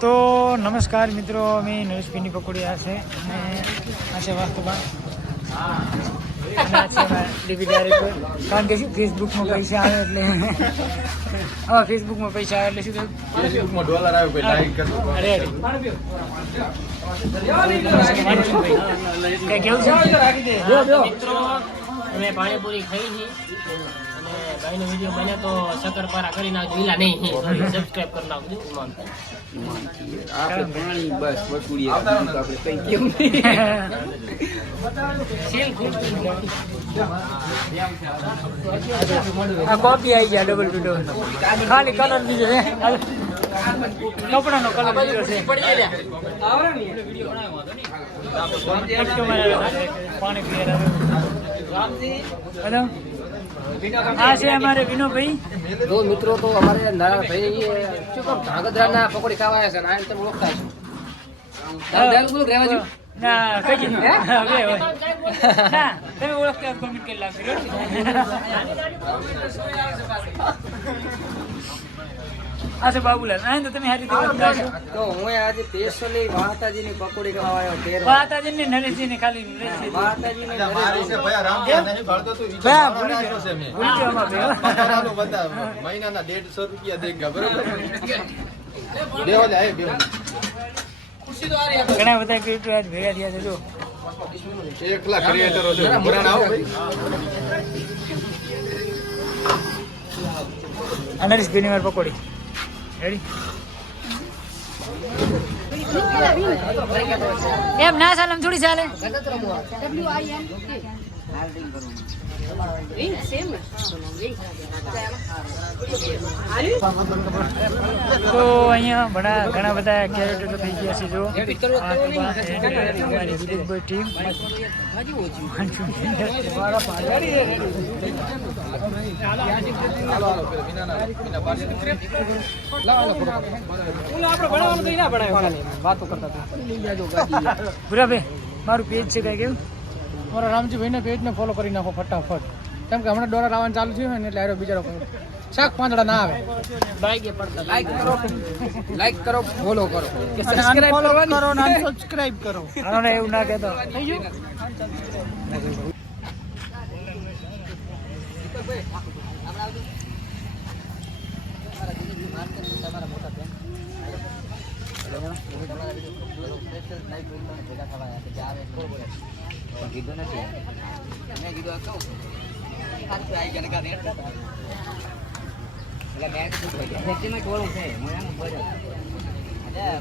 તો નમસ્કાર મિત્રો, અમે નરેશભાઈની પકોડી આ છે અને આ છે વાસ્તુબા અને આ છે ડીબી ડાયરેક્ટર. કારણ કે શું ફેસબુકમાં પૈસા આવે એટલે હા ફેસબુકમાં પૈસા આવે એટલે શું થયું, ફેસબુકમાં ડોલર આવે ભાઈ લાઈક કરજો. અરે અરે કઈ કેવું છે મિત્રો અમે પાણીપુરી ખાઈ છે અને ભાઈનો વિડીયો બને તો શક્કરપારા કરી નાખજો, ઈલા નહીં સબસ્ક્રાઇબ કરી નાખજો. આપણે પાણી બસ વસૂલીએ આપણે કઈ કેવું આ કોપી આવી ગયા ડબલ ટુ ડબલ, ખાલી કલર બીજો છે, કપડાનો કલર બીજો છે. પાણી પી હેલો, આ છે અમારે વિનોભાઈ. તો મિત્રો તો અમારે નારાયણભાઈ શું કહો ધાંગધ્રાના પકોડી ખાવા આવ્યા છે ને આ તમે ઓળખતા છો. બોલો રહેવા દો. ના કઈ હવે હોય ના તમે ઓળખતા કોમેન્ટ કરી લાગજો. આ છે બાબુલાલ. આ તો તમે સારી રીતે સમજાવશો. તો હું આજે સ્પેશિયલી માતાજીની પકોડી ખાવા આવ્યો તેર માતાજીને નરેશજીને ખાલી માતાજીને મારી છે ભયા રામજી નહીં ભાળતો તું ઈ ભયા તો ભૂલી બનાવ્યો છે મેં. ભૂલી ગયો આમાં ભયા. પકોડાનો બધા મહિનાના 150 રૂપિયા દેગા બરોબર. બેવા જાય બેવા. ઘણા બધા ક્રિએટર આજ ભેગા થયા છે. જો એકલા ક્રિએટરો છે. બરાબર આવો ભાઈ. આ નરેશભાઈની મારી પકોડી રેડી. એમ ના ચાલે, એમ થોડી ચાલે. તો અહીંયા ઘણા બધા કેરેક્ટરો થઈ ગયા છે. જો અમારી વિલેજબોય ટીમ ભૂરાભાઈ મારું પેજ છે કઈ કેવું, મારા રામજીભાઈને પેજને ફોલો કરી નાખો ફટાફટ, કેમ કે હમણાં ડોલર આવવાનું ચાલુ થયું ને એટલે આરો બિચારો શાક પાંદડા ના આવે. લાઈક કરો ફોલો કરો ફોલો કરો ને સબસ્ક્રાઇબ કરો. આનો એવું ના કહેતો. કીધું નથી મેં કીધું કહું એટલે મેં